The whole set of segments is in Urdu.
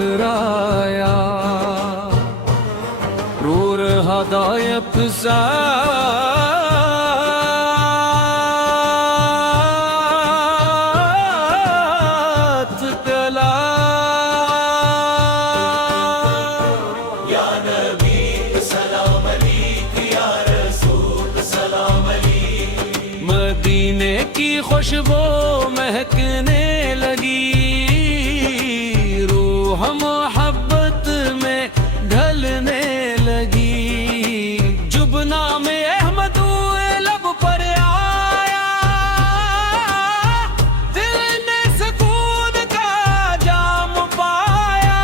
اترایا رو رہا دائب ساتھ گلا یا نبی سلام علیک یا رسول سلام علیک مدینے کی خوشبو مہکنے لگی روح محبت میں ڈھلنے لگی جبنا میں احمد لب پر آیا دل نے سکون کا جام پایا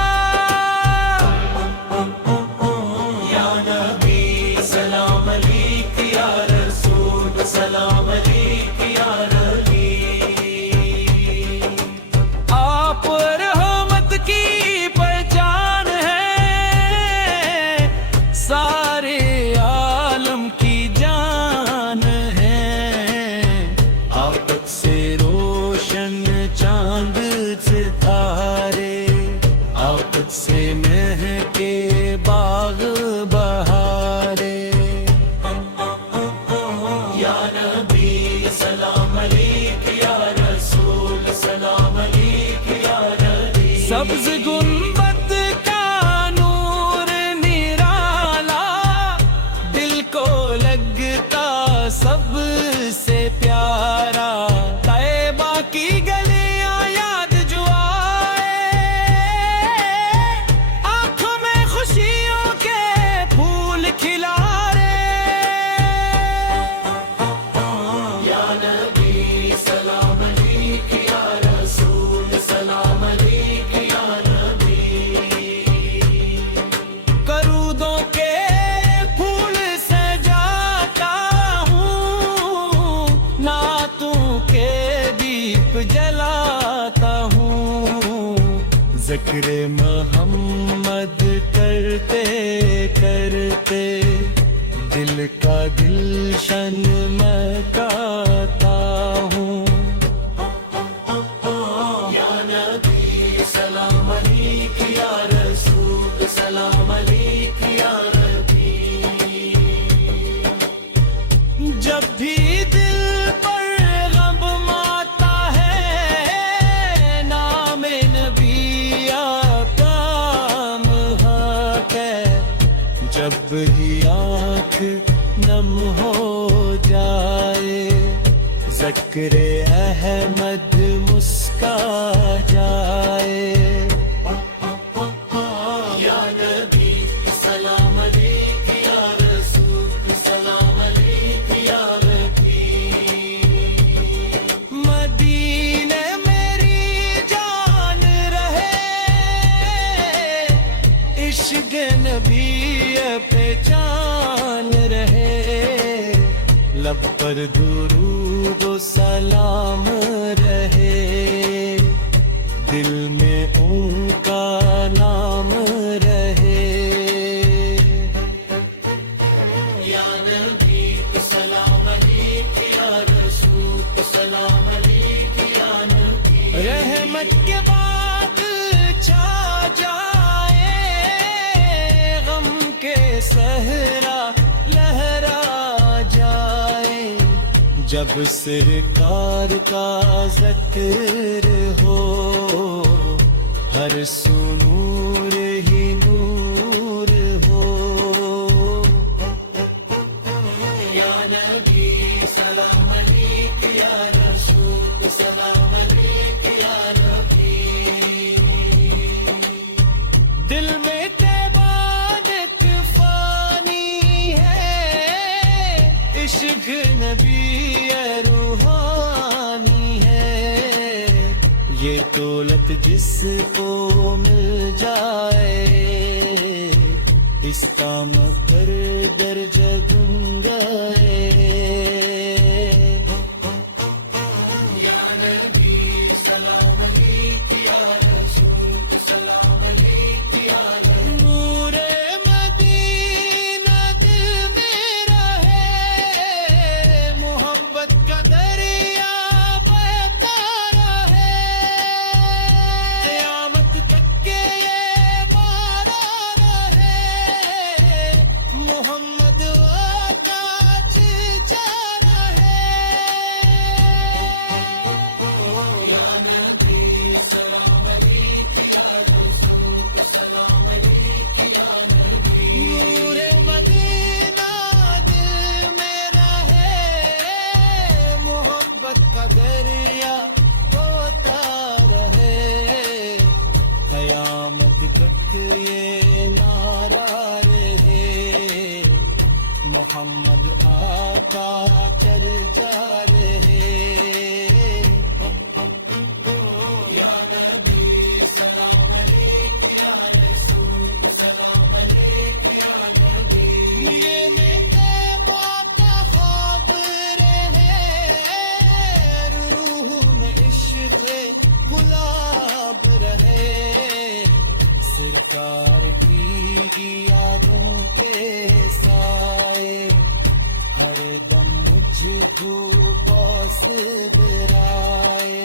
یا نبی سلام علیک یا رسول سلام علیک یا نبی آپ رحمت کی پہچان ہے سارے عالم کی جان ہے آفت سے روشن چاند ستارے آفت سے مہکے باغ بہارے یا نبی سلام علیک یا رسول سلام علیک یا نبی سبز گنبد کا نور نرالا دل کو لگتا سب سے پیارا طیبہ کی گلیاں یاد جو آئے آنکھوں میں خوشیوں کے پھول کھلا یا نبی سلام علیک یا رسول سلام علیک یا نبی کرودوں کے پھول سجاتا ہوں نعتوں کے دیپ جلاتا ہوں ذکر محمد کرتے کرتے دل کا گلشن مہکاتا ہوں یا نبی سلام علیک یا رسول سلام علیک یا نبی جب بھی دل پر غم آتا ہے نام نبی آقا محق ہے جب ہی آنکھ نم ہو جائے ذکر احمد مسکا جائے یا نبی سلام علیک یا رسول سلام علیک یا نبی مدینے میری جان رہے عشق نبی پہچان رہے لب پر درود و سلام رہے دل میں ان کا نام رہے یا نبی سلام علیک یا رسول سلام علیک یا نبی رحمت کے بعد چھا جائے غم کے صحرا لہرا جائے جب سرکار کا ذکر ہو ہر سو نور ہی نور ہو یا نبی سلام علیک یا رسول سلام علیک یا نبی دل میں تیبان ایک فانی ہے عشق نبی روحانی ہے یہ دولت جس کو مل جائے اس کا مقدر جگن گئے یا نبی سلام علیک یا رسول سلام علیک یا نبی نور مدینہ دل میں رہے محبت کا دریا بہتا رہے قیامت تک کے یہ محمد آقا چلتا رہے یا نبی سلام علیک یا رسول سلام علیک یا نبی نور مدینہ دل میں رہے محبت کا دریا ہوتا رہے قیامت تک یہ نعرہ رہے محمد آقا چرچا رہے یا نبی سلام علیک یا رسول سلام علیک یا نبی یہ نتبہ کا خواب رہے روح میں عشق گلاب رہے سرکار کی یادوں کے سائے ہر دم مجھ کو پاس برائے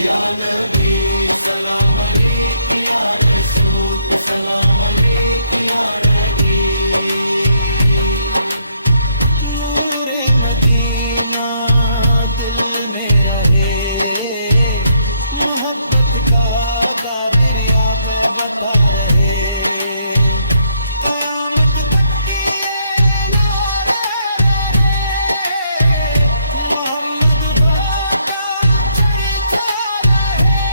یا نبی سلام علیک یا رسول سلام علیک یا نبی نور مدینہ دل میں رہے محبت کا دریا بتا رہے قیامت تک کی یہ نعرے رہے محمد آقا چرچا رہے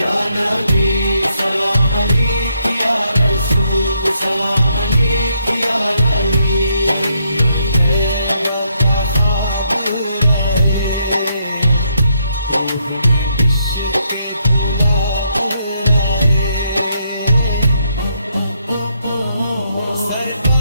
یا نبی سلام علیک یا رسول سلام علیک یا نبی طیبہ کا خواب رہے روح میں عشق کے گلاب لائے سرکار